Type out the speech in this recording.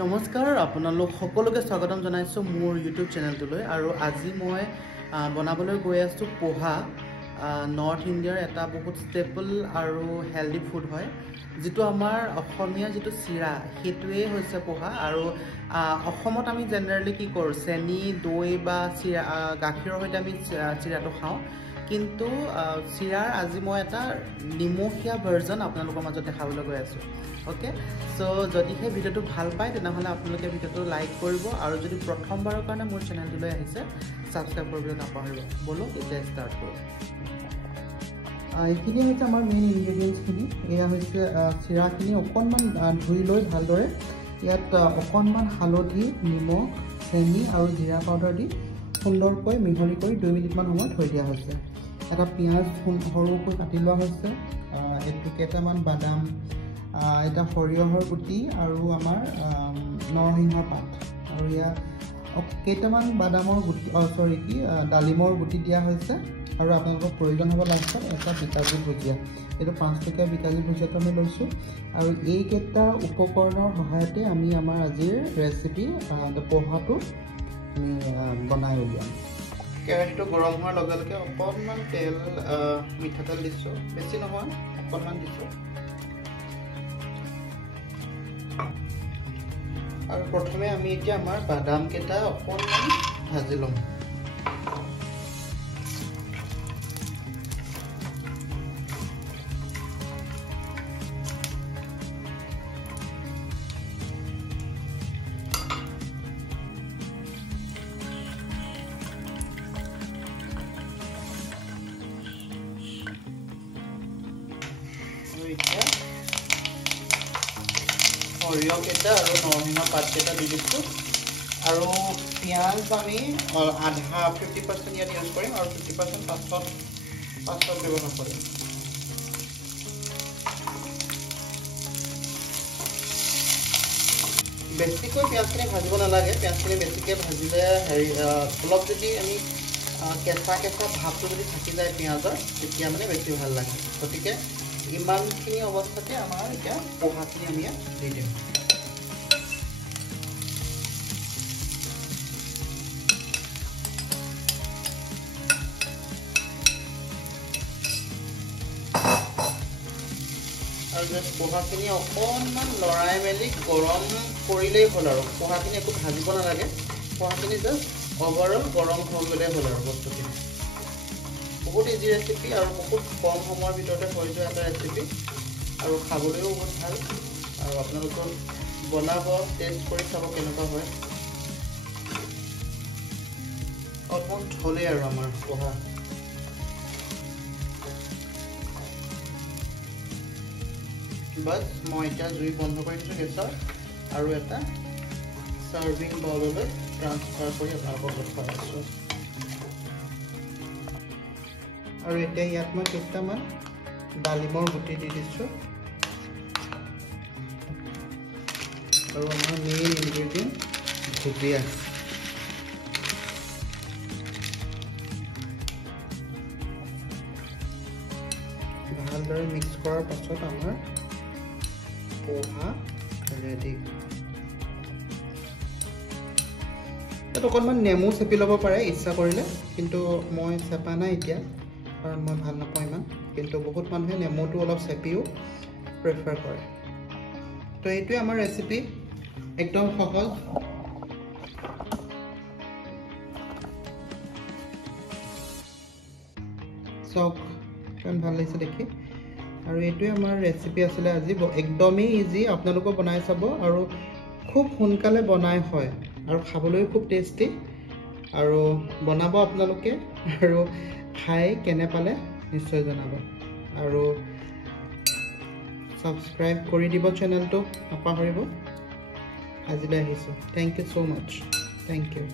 নমস্কাৰ আপোনালোক সকলোকে স্বাগতম জনাইছো মোৰ ইউটিউব চেনেলটোলৈ আৰু আজি মই বনাবলৈ গৈ আছো পোহা নৰ্থ ইণ্ডিয়াৰ এটা বহুত ষ্টেপল আৰু হেলদি ফুড হয় যেটো আমাৰ অসমীয়া যেটো চিৰা হেতুৱে হৈছে পোহা আৰু অসমত আমি জেনাৰেলি কি কৰো চেনি দৈ বা চিৰা গাখীৰৰ সৈতে আমি চিৰাটো খাওঁ কিন্তু চিৰাৰ আজি মই এটা নিমখীয়া ভাৰ্জন আপোনালোকৰ মাজত দেখাবলৈ গৈ আছো ওকে সো যদি এই ভিডিওটো ভাল পায় তেনেহলে আপোনালোকে ভিডিওটো লাইক কৰিব আৰু যদি প্ৰথমবাৰৰ কাৰণে মোৰ চেনেলটোলৈ আহিছে সাবস্ক্ৰাইব কৰিবলৈ নাপাহৰিব বলো এতিয়া ষ্টাৰ্ট কৰো এইখিনি হৈছে আমাৰ মেইন ইনগ্ৰেডিয়েন্টছ খিনি এয়া হৈছে চিৰাখিনি অকণমান ধুই লৈ ভালদৰে ইয়াত অকণমান হালধি নিমখ চেনি আৰু জিৰা পাউডাৰ দি সুন্দৰকৈ মিহলি কৰি 2 মিনিটমান সময় থৈ দিয়া হৈছে এটা পিয়াজ সৰুকৈ কাটি লোৱা হৈছে এটো কেইটামান বাদাম এটা সৰিয়হৰ গুটি আৰু আমাৰ নৰসিংহৰ পাত আৰু ইয়া কেইটামান বাদামৰ গুটি ডালিমৰ গুটি দিয়া হৈছে আৰু আপোনালোকৰ প্ৰয়োজন হ'ব লাষ্টত এটা বিকাজী ভুজিয়া এটো 5 টকীয়া বিকাজী ভুজিয়াটো আমি লৈছো আৰু এই কেইটা উপকৰণৰ সহায়তে আমি আমাৰ আজিৰ ৰেচিপি পোহাটো আমি বনাই উলিয়াম কেৰাহীটো গৰম হোৱাৰ লগে লগে অকণমান তেল মিঠাতেল দিছো বেছি নহয় অকণমান দিছো আৰু প্ৰথমে আমি এতিয়া আমাৰ বাদাম কেটা অকণমান ভাজি লম সৰিয়হ কেটা আৰু নৰসিংহ পাত কেটা দি দিছো আৰু পিয়াজ আমি আধা 50% ইয়াত ইউজ কৰিম আৰু 50% পাছত ব্যৱহাৰ কৰিম বেছিকৈ পিয়াজখিনি ভাজিব নালাগে পিয়াজখিনি বেছিকৈ ভাজিলে অলপ যদি আমি কেঁচা ভাৱটো যদি থাকি যায় পিয়াজৰ তেতিয়া মানে বেছি ভাল লাগে গতিকে ইমানখিনি অৱস্থাতে আমাৰ এতিয়া পোহাখিনি আমি দি দিম আৰু পোহাখিনি অকণমান লৰাই মেলি গৰম কৰিলেই হ'ল আৰু পোহাখিনি একো ভাজিব নালাগে পোহাখিনি জাষ্ট অভাৰঅল গৰম হৈ গ'লেই হ'ল আৰু বস্তুখিনি বহুত ইজি ৰেচিপি আৰু বহুত কম সময়ৰ ভিতৰতে হৈ যোৱা এটা ৰেচিপি আৰু খাবলৈও বহুত ভাল আৰু আপোনালোকৰ বনাব টেষ্ট কৰি চাব কেনেকুৱা হয় অলমোষ্ট হ'লেই আৰু আমাৰ পোহা বাস মই এতিয়া জুই বন্ধ কৰি দিছো গেছৰ আৰু এটা সাৰ্ভিং বাউললৈ ট্ৰান্সফাৰ কৰি আপোনালোকক দেখাই আছো আৰু এতিয়া ইয়াত মই কেইটামান ডালিমৰ গুটি দি দিছো আৰু আমাৰ মেইন ইনগ্ৰেডিয়েন্ট ভুজিয়া ভালদৰে মিক্স কৰাৰ পাছত আমাৰ পোহা ৰেডি এটা অকণমান নেমু চেপি ল'ব পাৰে ইচ্ছা কৰিলে কিন্তু মই চেপা নাই এতিয়া কাৰণ মই ভাল নাপাওঁ ইমান কিন্তু বহুত মানুহে নেমুটো অলপ চেপিও প্ৰেফাৰ কৰে তো এইটোৱে আমাৰ ৰেচিপি একদম সহজ চক কিমান ভাল লাগিছে দেখি আৰু এইটোৱে আমাৰ ৰেচিপি আছিলে আজি একদমেই ইজি আপোনালোকে বনাই চাব আৰু খুব সোনকালে বনাই হয় আৰু খাবলৈ খুব টেষ্টি আৰু বনাব আপোনালোকে আৰু খাই কেনে পালে নিশ্চয় জনাব আৰু সাবস্ক্ৰাইব কৰি দিব চেনেলটো নাপাহৰিব আজিলৈ আহিছো থ্যাংক ইউ সো মাচ থ্যাংক ইউ